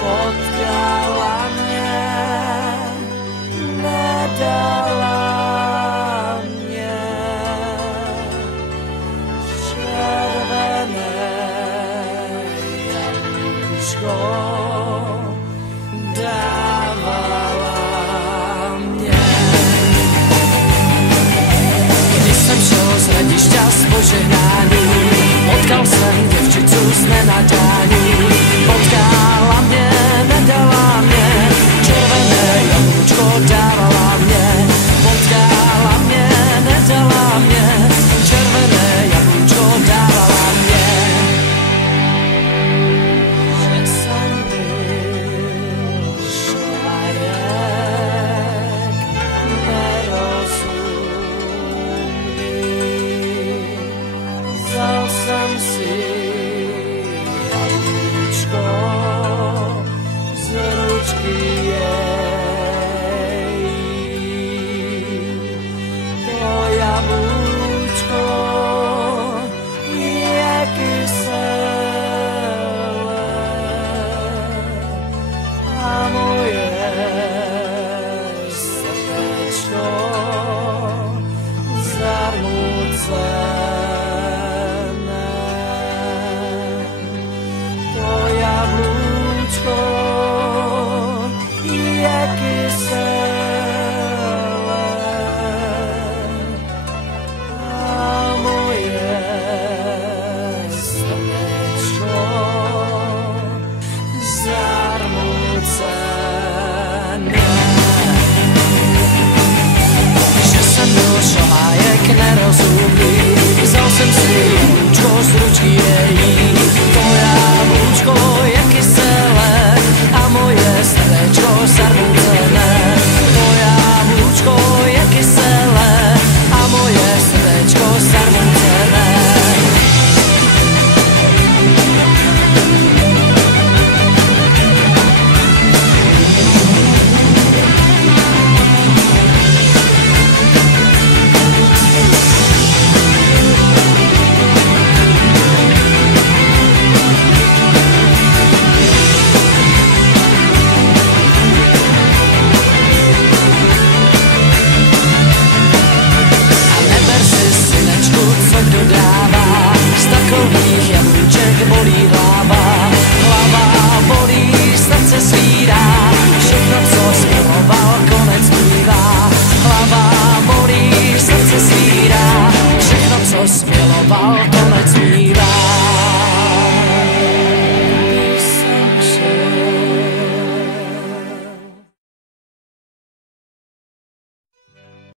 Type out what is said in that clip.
potkala mě, nedala mě červené jablíčko, dávala mě. Když jsem šel z hradišťa s požehnáním, potkal jsem děvčicu z nenadání. Potkala mě, nedala mě, červené jablíčko dávala mě. Potkala mě, nedala mě, červené jablíčko dávala mě. Že jsem byl švajek nerozumný, vzal jsem si jablíčko z ručky jej. To jablíčko je kyselé a moje srdečko zarmucené. To jablíčko je kyselé a moje srdečko zarmucené. Že jsem byl šohájek nerozumný, vzal jsem si jablíčko z ručky její. To jablíčko je kyselé a moje srdečko zarmucené. To jablíčko je kyselé a moje srdečko zarmucené. A neber si, synečku, co kdo dá.